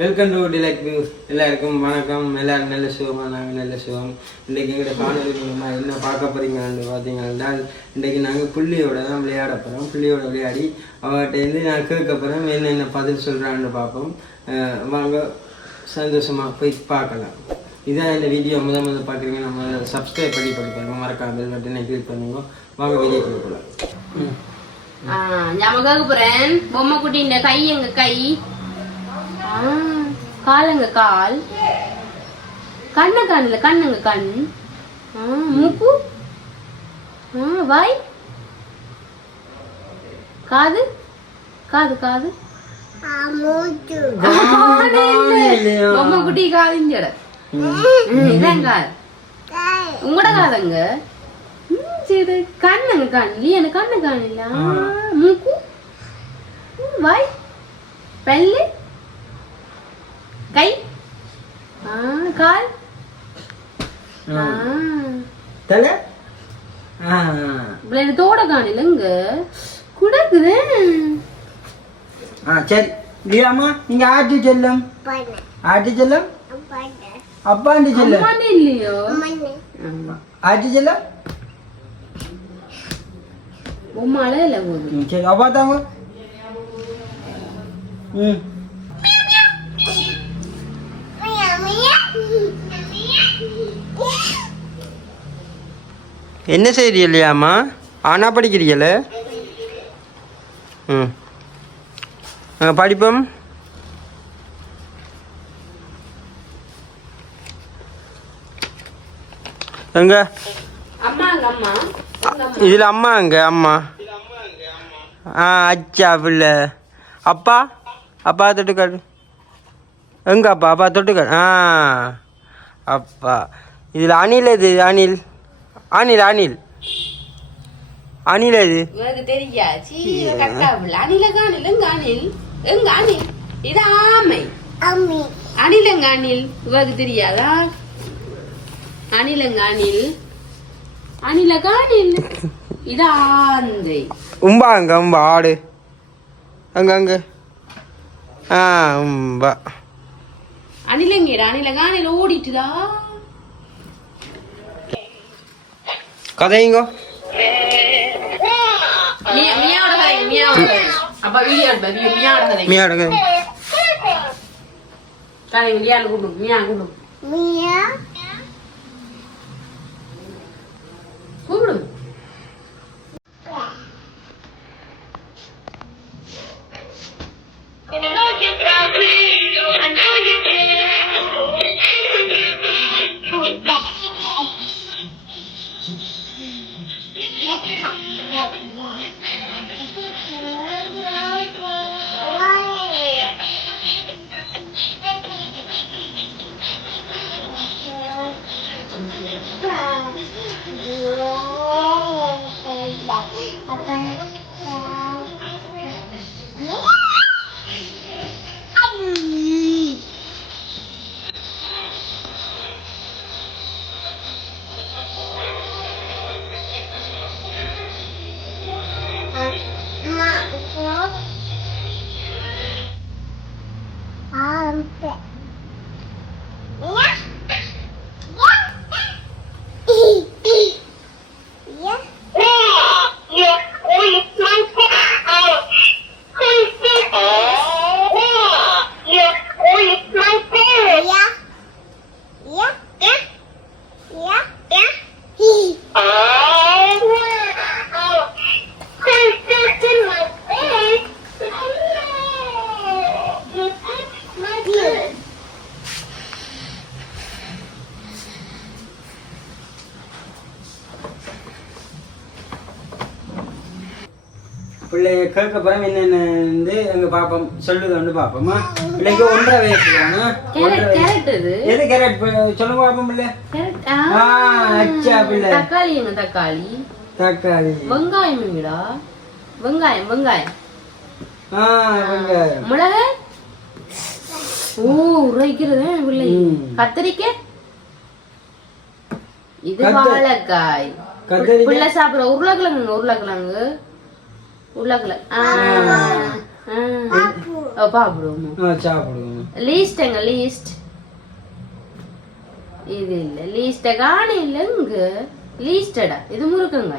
Welcome to delight view. எல்லாருக்கும் வணக்கம். எல்லாரும் நல்ல சுகமா, நாங்கள் நல்ல சுகம். இன்றைக்கி எங்களோட காணொலி மூலமாக என்ன பார்க்க போகிறீங்கன்னு பார்த்தீங்கன்னா, இன்றைக்கி நாங்கள் புள்ளியோட தான் விளையாட போகிறோம். புள்ளியோட விளையாடி அவர்கிட்ட நான் கேட்க போகிறோம், என்னென்ன பதில் சொல்கிறான்னு பார்ப்போம். வாங்க சந்தோஷமாக போய் பார்க்கலாம். இதான் இந்த வீடியோ முதல் பார்க்குறீங்க, நம்ம சப்ஸ்கிரைப் பண்ணி பாருங்க, மறக்காம பெல் பட்டனை கிளிக் பண்ணுங்க. வாங்க வீடியோ கொடுக்கலாம். ஞாபகம் போறேன். பொம்மை குட்டி இந்த கை எங்க கை, காலுங்க கால், கண்ணு காணல கண்ணுங்க கண், மூக்கு, வாய், காது காது காது, பொம்மை குட்டி காதுஞ்சட இதான் காது. உங்களோட காதுங்க. சரி, கண்ணுங்க காணலி எனக்கு கண்ணு காணல, மூக்கு, வாய், பல்லு, கை, கால், தலை, தோட காணலங்க குடக்குது. சரி இல்லையாம்மா, நீங்க ஆட்டி செல்லம், ஆட்டி செல்லம், அப்பாண்டி செல்லம் இல்லையோ, ஆட்டி செல்லம் பொம்மால இல்ல போகுது. சரி அப்பா தாங்க. என்ன செய்யலையாம்மா? ஆனா படிக்கிறீங்கள? படிப்போம். எங்க இதுல அம்மா எங்க அம்மா? அச்சா பிள்ளை. அப்பா அப்பா தொட்டுக்காடு எங்க? அப்பா அப்பா தொட்டுக்காடு. அப்பா. இதுல அணில் எது? அணில் அணில் அணில் அணில் எது? அணிலங்க அணில் இவருக்கு தெரியாதா? அணிலங்க அணில் அணிலங்க அணில் இதாந்தை. உம்பா அங்க உம்பா ஆடு அங்க அங்க. உம்பா அணிலங்கடா அணிலங்க அணில் ஓடிட்டுதா. கதைங்கோ மியாவோட கதை. மியாவோட கதை. அப்பா வீடியோ எடுப்பா. மியாவோட கதை. மியாவோட கதை. கதை மியால கூடு. மியா கூடு. மியா கூடு. பிள்ளைய கேட்க போறோம். என்னென்ன எங்க பாப்போம் சொல்லுது வந்து பாப்போமா. பிள்ளைக்கு 1.5 வயசு தானா? எது கேரட் சொல்லுங்க பாப்போம். பிள்ளை அச்சா பிள்ளை. தக்காளி எங்க? தக்காளி தக்காளி. வெங்காயம் எங்கடா? வெங்காயம் வெங்காயம் வெங்காயம். மிளகு உரைக்கிறது பிள்ளை. கத்திரிக்காய். இது வாழைக்காய். பிள்ளை சாப்பிடுற உருளைக்கிழங்கு. உருளைக்கிழங்கு உருளைக்கிழங்கு பாப்பிடுவோம் சாப்பிடுவோம். லீஸ்டங்க லீஸ்ட் இது இல்ல லீஸ்ட காண இல்ல இங்க லீஸ்டடா இது முருக்கங்க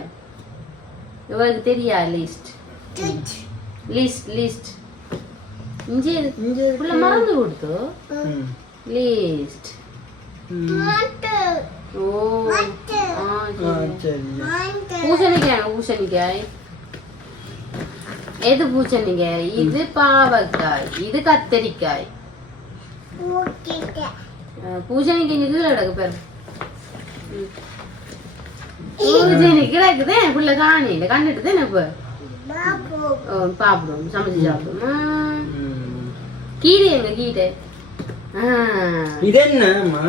இவருக்கு தெரியா லீஸ்ட் லீஸ்ட் லீஸ்ட் இங்கே புள்ள மறந்து கொடுத்தோ லீஸ்ட் ஓ பூசணிக்காய் பூசணிக்காய் எது பூசணிக்காய் இது பாவக்காய் இது கத்தரிக்காய் பூசணிக்காய் இதுல கிடக்கு பாரு பூசணி கிடக்குதே புள்ள காணில கண்டுட்டு இப்ப பாப்பிடுவோம் சமைச்சு சாப்பிடுவோம் கீரை எங்க கீரை இது என்னம்மா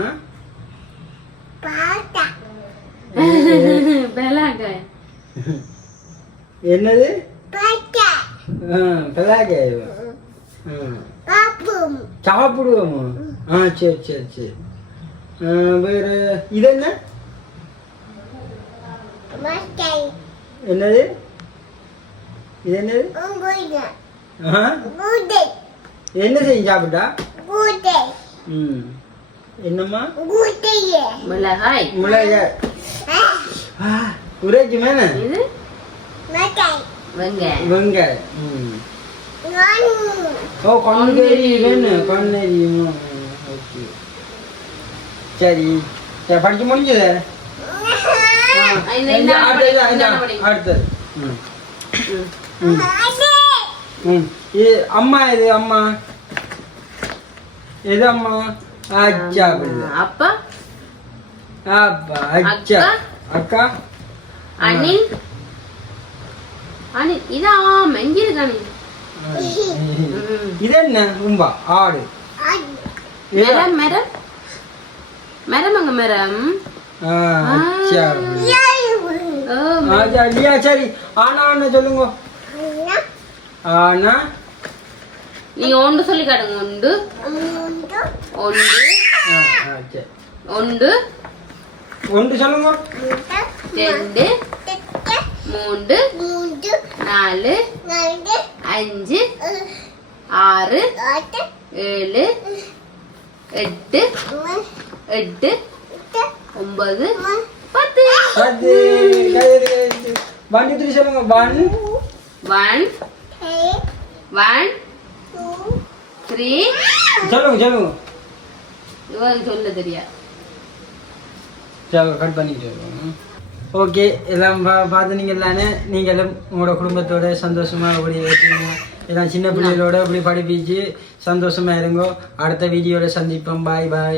பெலாக்காய் என்னது பெலாக்காய் சாப்பிடுவோமா சரி சரி சரி வேற இது என்ன என்னது இது என்னது என்ன செய்யும் சாப்பிட்டா என்னம்மா மிளகாய் மிளகாய் உரைக்கு மேல இது வெங்காயம் வெங்காயம் ஓ கொன்னேரி வேணும் கொன்னேரி ஓகே சரி படிக்க முடிஞ்சது அடுத்தது இது அம்மா இது அம்மா எது அம்மா அச்சா அப்பா அப்பா அச்சா அக்கா அனில் அனில் இதா மெஞ்சிருக்கு அனில் இது என்ன உம்பா ஆடு மரம் மரம் மரம் அங்க மரம் அச்சா லியா சரி ஆனா சொல்லுங்க ஆனா நீங்க ஒன்று சொல்லி காட்டுங்க ஒன்று ஒன்று ஒன்று ஒன்று சொல்லுங்க ரெண்டு மூன்று நாலு அஞ்சு ஆறு ஏழு எட்டு எட்டு ஒன்பது பத்து ஒன் த்ரீ சொல்லுங்க ஒன் ஒன் ஒன் த்ரீ சொல்லுங்க சொல்லுங்க இவன் சொல்ல தெரியா சரி கட் பண்ணிட்டு ஓகே எல்லாம் பார்த்து நீங்கள் எல்லாமே நீங்கள் எல்லாம் உங்களோட குடும்பத்தோட சந்தோஷமாக அப்படி வச்சுங்க எல்லாம் சின்ன பிள்ளைகளோட அப்படி படிப்பிச்சு சந்தோஷமாக இருங்கோ அடுத்த வீடியோவில் சந்திப்போம் பாய் பாய்